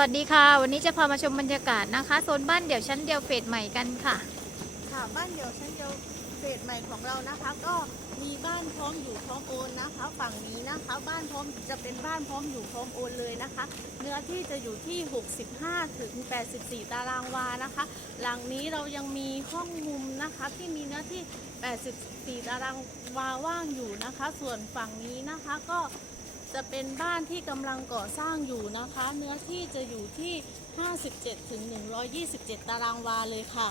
วัสดีค่ะ วันนี้จะพามาชมบรรยากาศนะคะโซนบ้านเดี่ยวชั้นเดียวเฟสใหม่กันค่ะ ค่ะบ้านเดี่ยวชั้นเดียวเฟสใหม่ของเรานะคะ ก็มีบ้านพร้อมอยู่พร้อมโอนนะคะ ฝั่งนี้นะคะ บ้านพร้อมจะเป็นบ้านพร้อมอยู่พร้อมโอนเลยนะคะ เนื้อที่จะอยู่ที่ 65ถึง84 ตารางวานะคะ หลังนี้เรายังมีห้องมุมนะคะ ที่มีเนื้อที่ 84 ตารางวาว่างอยู่นะคะ ส่วนฝั่งนี้นะคะก็ จะเป็นบ้านที่กำลังก่อสร้างอยู่นะคะ เนื้อที่จะอยู่ที่ 57ถึง127 ตารางวาเลยค่ะ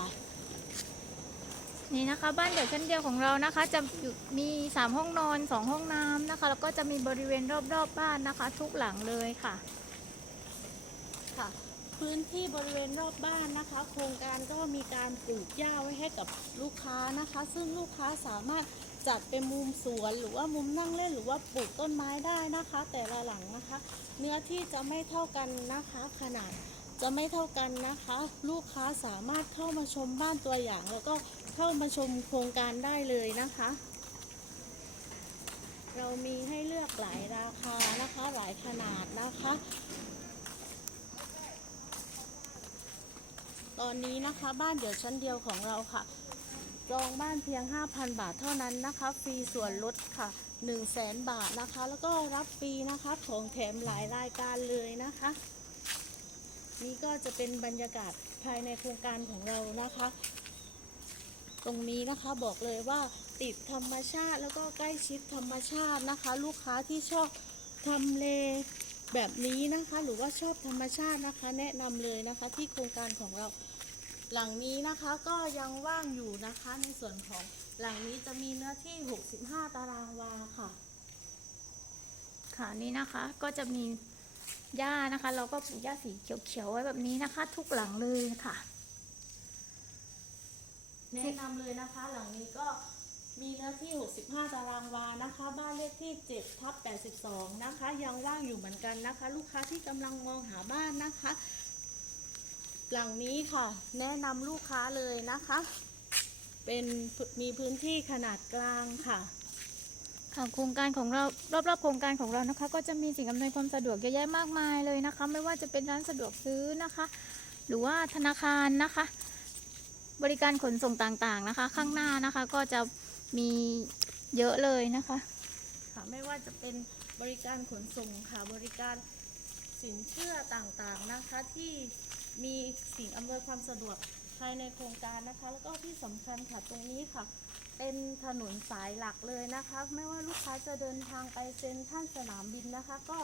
นี่นะคะบ้านเดี่ยวชั้นเดียวของเรานะคะ จะอยู่มี 3 ห้องนอน 2 ห้องน้ำนะคะ แล้วก็จะมีบริเวณรอบๆบบ้านนะคะ ทุกหลังเลยค่ะค่ะพื้นที่บริเวณรอบบ้านนะคะ โครงการก็มีการปลูกหญ้าไว้ให้กับลูกค้านะคะ ซึ่งลูกค้าสามารถ จัดเป็นมุมสวนหรือว่ามุมนั่งเล่นหรือว่าปลูกต้นไม้ได้นะคะ แต่ละหลังนะคะ เนื้อที่จะไม่เท่ากันนะคะ ขนาดจะไม่เท่ากันนะคะ ลูกค้าสามารถเข้ามาชมบ้านตัวอย่าง แล้วก็เข้ามาชมโครงการได้เลยนะคะ เรามีให้เลือกหลายราคานะคะ หลายขนาดนะคะตอนนี้นะคะบ้านเดี่ยวชั้นเดียวของเราค่ะ จองบ้านเพียง 5,000 บาทเท่านั้นนะคะ ฟรีส่วนลดค่ะ 1 0 0 0 0แสนบาทนะคะ แล้วก็รับฟรีนะคะของแถมหลายรายการเลยนะคะ นี่ก็จะเป็นบรรยากาศภายในโครงการของเรานะคะ ตรงนี้นะคะบอกเลยว่าติดธรรมชาติแล้วก็ใกล้ชิดธรรมชาตินะคะ ลูกค้าที่ชอบทำเลแบบนี้นะคะ หรือว่าชอบธรรมชาตินะคะ แนะนำเลยนะคะที่โครงการของเรา หลังนี้นะคะก็ยังว่างอยู่นะคะในส่วนของหลังนี้จะมีเนื้อที่ 65 ตารางวาค่ะ ค่ะนี่นะคะก็จะมีหญ้านะคะ เราก็ปลูกหญ้าสีเขียวๆไว้แบบนี้นะคะ ทุกหลังเลยค่ะ แนะนำเลยนะคะ หลังนี้ก็มีเนื้อที่ 65 ตารางวานะคะ บ้านเลขที่7ทับ82 นะคะ ยังว่างอยู่เหมือนกันนะคะ ลูกค้าที่กำลังมองหาบ้านนะคะ หลังนี้ค่ะ แนะนำลูกค้าเลยนะคะ เป็นมีพื้นที่ขนาดกลางค่ะค่ะโครงการของเรารอบๆโครงการของเรานะคะ ก็จะมีสิ่งอำนวยความสะดวกเยอะแยะมากมายเลยนะคะ ไม่ว่าจะเป็นร้านสะดวกซื้อนะคะ หรือว่าธนาคารนะคะ บริการขนส่งต่างๆนะคะ ข้างหน้านะคะก็จะมีเยอะเลยนะคะค่ะไม่ว่าจะเป็นบริการขนส่งค่ะบริการสินเชื่อต่างๆนะคะที่ มีสิ่งอำนวยความสะดวกภายในโครงการนะคะ แล้วก็ที่สำคัญค่ะตรงนี้ค่ะ เป็นถนนสายหลักเลยนะคะ ไม่ว่าลูกค้าจะเดินทางไปเซ็นทรัลสนามบินนะคะ ก็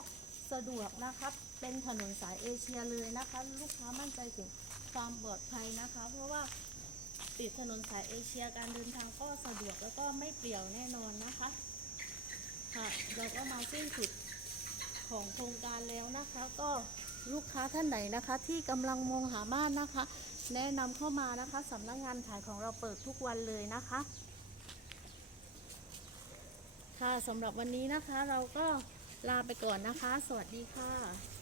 สะดวกนะคะเป็นถนนสายเอเชียเลยนะคะ ลูกค้ามั่นใจถึงความปลอดภัยนะคะ เพราะว่าติดถนนสายเอเชียการเดินทางก็สะดวกแล้วก็ไม่เปลี่ยวแน่นอนนะคะค่ะเราก็มาสิ้นสุดของโครงการแล้วนะคะก็ ลูกค้าท่านไหนนะคะ ที่กำลังมองหาบ้านนะคะ แนะนำเข้ามานะคะสำนักงานขายของเราเปิดทุกวันเลยนะคะ ค่ะสำหรับวันนี้นะคะเราก็ลาไปก่อนนะคะ สวัสดีค่ะ